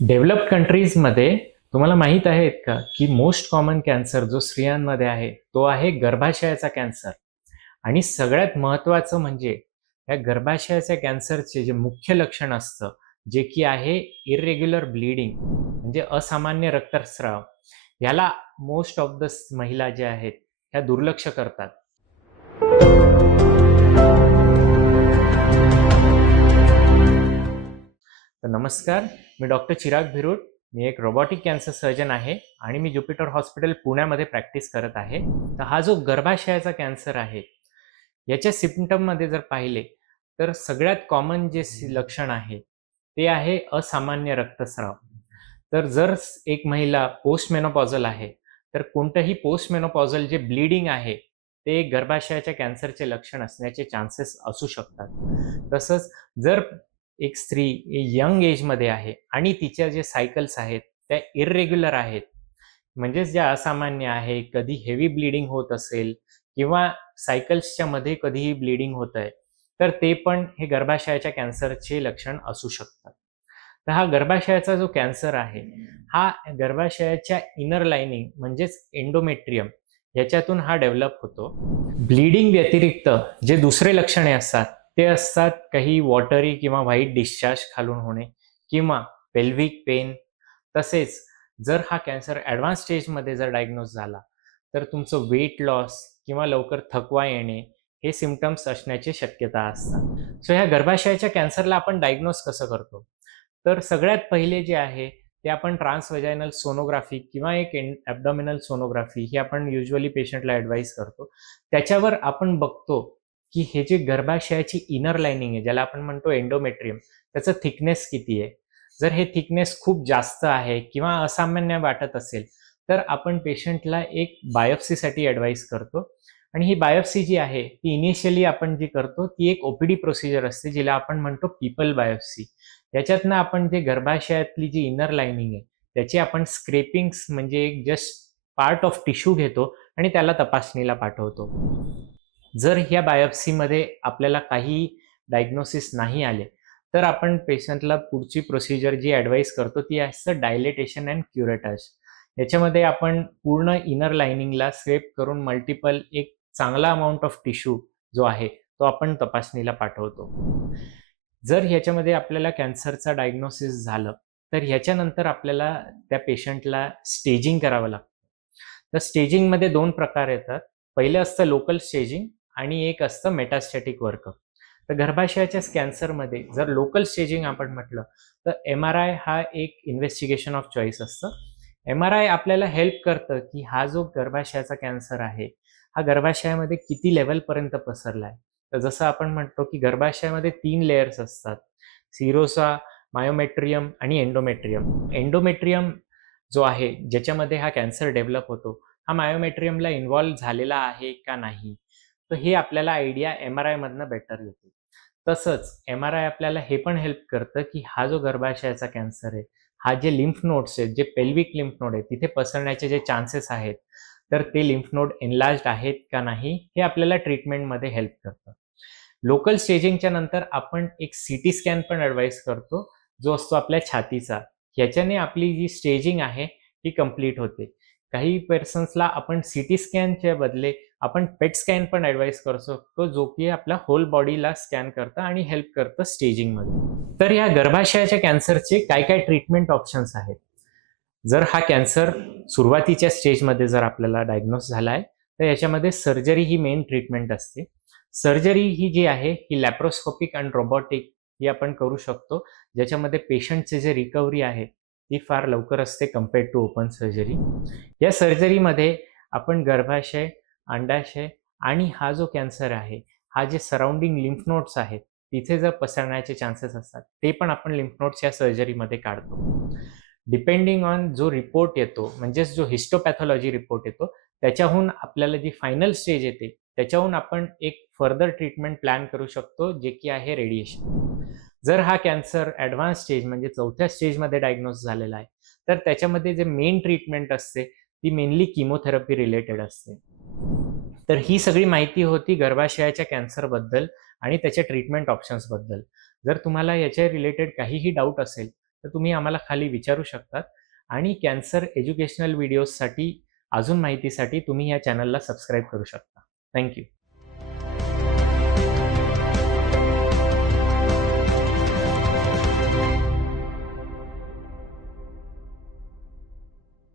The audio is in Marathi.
डेव्हलप्ड कंट्रीजमध्ये तुम्हाला माहीत आहेत का की मोस्ट कॉमन कॅन्सर जो स्त्रियांमध्ये आहे तो आहे गर्भाशयाचा कॅन्सर. आणि सगळ्यात महत्त्वाचं म्हणजे या गर्भाशयाच्या कॅन्सरचे जे मुख्य लक्षण असतं जे की आहे इरेग्युलर ब्लिडिंग म्हणजे असामान्य रक्तस्राव याला मोस्ट ऑफ द महिला ज्या आहेत ह्या दुर्लक्ष करतात. तर नमस्कार मी डॉक्टर चिराग भिरूड मी एक रोबॉटिक कॅन्सर सर्जन आहे आणि मी ज्युपिटर हॉस्पिटल पुण्यामध्ये प्रॅक्टिस करत आहे. तर हा जो गर्भाशयाचा कॅन्सर आहे याच्या सिम्पटममध्ये जर पाहिले तर सगळ्यात कॉमन जे लक्षण आहे ते आहे असामान्य रक्तस्राव. तर जर एक महिला पोस्ट मेनोपॉझल आहे तर कोणतंही पोस्ट मेनोपॉझल जे ब्लिडिंग आहे ते गर्भाशयाच्या कॅन्सरचे लक्षण असण्याचे चान्सेस असू शकतात. तसंच जर एक स्त्री यंग एजमध्ये आहे आणि तिच्या जे सायकल्स आहेत त्या इरेग्युलर आहेत. म्हणजेच ज्या असामान्य आहे कधी हेवी ब्लिडिंग होत असेल किंवा सायकल्सच्या मध्ये कधीही ब्लिडिंग होत आहे तर ते पण हे गर्भाशयाच्या कॅन्सरचे लक्षण असू शकतात. तर हा गर्भाशयाचा जो कॅन्सर आहे हा गर्भाशयाच्या इनर लाइनिंग म्हणजेच एंडोमेट्रियम याच्यातून हा डेव्हलप होतो. ब्लिडिंग व्यतिरिक्त जे दुसरे लक्षणे असतात ते असतात काही वॉटरी किंवा व्हाईट डिस्चार्ज खालून होणे किंवा पेल्विक पेन तसेच जर हा कॅन्सर ॲडव्हान्स स्टेजमध्ये जर डायग्नोज झाला तर तुमचं वेट लॉस किंवा लवकर थकवा येणे हे सिमटम्स असण्याची शक्यता असतात. सो ह्या गर्भाशयाच्या कॅन्सरला आपण डायग्नोज कसं करतो? तर सगळ्यात पहिले जे आहे ते आपण ट्रान्सवेजायनल सोनोग्राफी किंवा एक ॲबडॉमिनल सोनोग्राफी ही आपण युजली पेशंटला ॲडवाईस करतो. त्याच्यावर आपण बघतो की हे जे गर्भाशयाची इनर लाइनिंग आहे ज्याला आपण म्हणतो एंडोमेट्रियम त्याचं थिकनेस किती आहे? जर हे थिकनेस खूप जास्त आहे किंवा असामान्य वाटत असेल तर आपण पेशंटला एक बायोप्सीसाठी ॲडवाईस करतो. आणि ही बायोप्सी जी आहे ती इनिशियली आपण जी करतो ती एक ओपीडी प्रोसिजर असते जिला आपण म्हणतो पीपल बायोप्सी याच्यातनं आपण जे गर्भाशयातली जी इनर लाइनिंग आहे त्याची आपण स्क्रेपिंग्स म्हणजे एक जस्ट पार्ट ऑफ टिश्यू घेतो आणि त्याला तपासणीला पाठवतो. जर ह्या बायोप्सीमध्ये आपल्याला काही डायग्नोसिस नाही आले तर आपण पेशंटला पुढची प्रोसिजर जी ॲडवाईस करतो ती असतं डायलेटेशन अँड क्युरेटाज याच्यामध्ये आपण पूर्ण इनर लाइनिंगला स्वेप करून मल्टिपल एक चांगला अमाऊंट ऑफ टिश्यू जो आहे तो आपण तपासणीला पाठवतो. जर ह्याच्यामध्ये आपल्याला कॅन्सरचा डायग्नोसिस झालं तर ह्याच्यानंतर आपल्याला त्या पेशंटला स्टेजिंग करावं लागतं. तर स्टेजिंगमध्ये दोन प्रकार येतात. पहिलं असतं लोकल स्टेजिंग आणि एक असतं मेटास्टॅटिक वर्कअप तर गर्भाशयाच्या कॅन्सरमध्ये जर लोकल स्टेजिंग आपण म्हटलं तर एम आर आय हा एक इन्व्हेस्टिगेशन ऑफ चॉईस असतं. एम आर आय आपल्याला हेल्प करतं की हा जो गर्भाशयाचा कॅन्सर आहे हा गर्भाशयामध्ये किती लेवलपर्यंत पसरला आहे तर जसं आपण म्हणतो की गर्भाशयामध्ये तीन लेयर्स असतात. सिरोसा मायोमेट्रियम आणि एंडोमेट्रियम एंडोमेट्रियम जो आहे ज्याच्यामध्ये हा कॅन्सर डेव्हलप होतो हा मायोमेट्रियमला इन्व्हॉल्व्ह झालेला आहे का नाही? तर हे आपल्याला आयडिया एम आर आयमधनं बेटर येते. तसंच एम आर आय आपल्याला हे पण हेल्प करतं की हा जो गर्भाशयाचा कॅन्सर आहे हा जे लिम्फ नोड्स आहेत जे पेल्विक लिम्फ नोड आहे तिथे पसरण्याचे जे चान्सेस आहेत तर ते लिम्फ नोड एनलार्ज आहेत का नाही हे आपल्याला ट्रीटमेंटमध्ये हेल्प करतं. लोकल स्टेजिंगच्या नंतर आपण एक सी टी स्कॅन पण ॲडवाईस करतो जो असतो आपल्या छातीचा. ह्याच्याने आपली जी स्टेजिंग आहे ती कंप्लीट होते. काही पर्सन्सला आपण सी टी स्कॅनच्या बदले आपण पेट स्कॅन पण ॲडवाईस करू शकतो जो की आपल्या होल बॉडीला स्कॅन करतं आणि हेल्प करतं स्टेजिंगमध्ये तर या गर्भाशयाच्या कॅन्सरचे काय काय ट्रीटमेंट ऑप्शन्स आहेत? जर हा कॅन्सर सुरुवातीच्या स्टेजमध्ये जर आपल्याला डायग्नोस झाला आहे तर याच्यामध्ये सर्जरी ही मेन ट्रीटमेंट असते. सर्जरी ही जी आहे ही लॅप्रोस्कोपिक अँड रोबोटिक ही आपण करू शकतो ज्याच्यामध्ये पेशंटचे जे रिकव्हरी आहे ती फार लवकर असते कम्पेअर्ड टू ओपन सर्जरी या सर्जरीमध्ये आपण गर्भाशय अंडाशय आणि हा जो कॅन्सर आहे हा जे सराउंडिंग लिम्फ नोट्स आहेत तिथे जर पसरण्याचे चान्सेस असतात ते पण आपण लिम्फ नोट्स या सर्जरीमध्ये काढतो. डिपेंडिंग ऑन जो रिपोर्ट येतो म्हणजेच जो हिस्टोपॅथॉलॉजी रिपोर्ट येतो त्याच्याहून आपल्याला जी फायनल स्टेज येते त्याच्याहून आपण एक फर्दर ट्रीटमेंट प्लॅन करू शकतो जे की आहे रेडिएशन. जर हा कॅन्सर ॲडव्हान्स स्टेज म्हणजे चौथ्या स्टेजमध्ये डायग्नोस झालेला आहे तर त्याच्यामध्ये जे मेन ट्रीटमेंट असते ती मेनली किमोथेरपी रिलेटेड असते. तर ही सगळी माहिती होती गर्भाशयाच्या कॅन्सरबद्दल आणि त्याच्या ट्रीटमेंट ऑप्शन्सबद्दल जर तुम्हाला याच्या रिलेटेड काहीही डाऊट असेल तर तुम्ही आम्हाला खाली विचारू शकतात. आणि कॅन्सर एज्युकेशनल व्हिडिओजसाठी अजून माहितीसाठी तुम्ही या चॅनलला सबस्क्राईब करू शकता. थँक्यू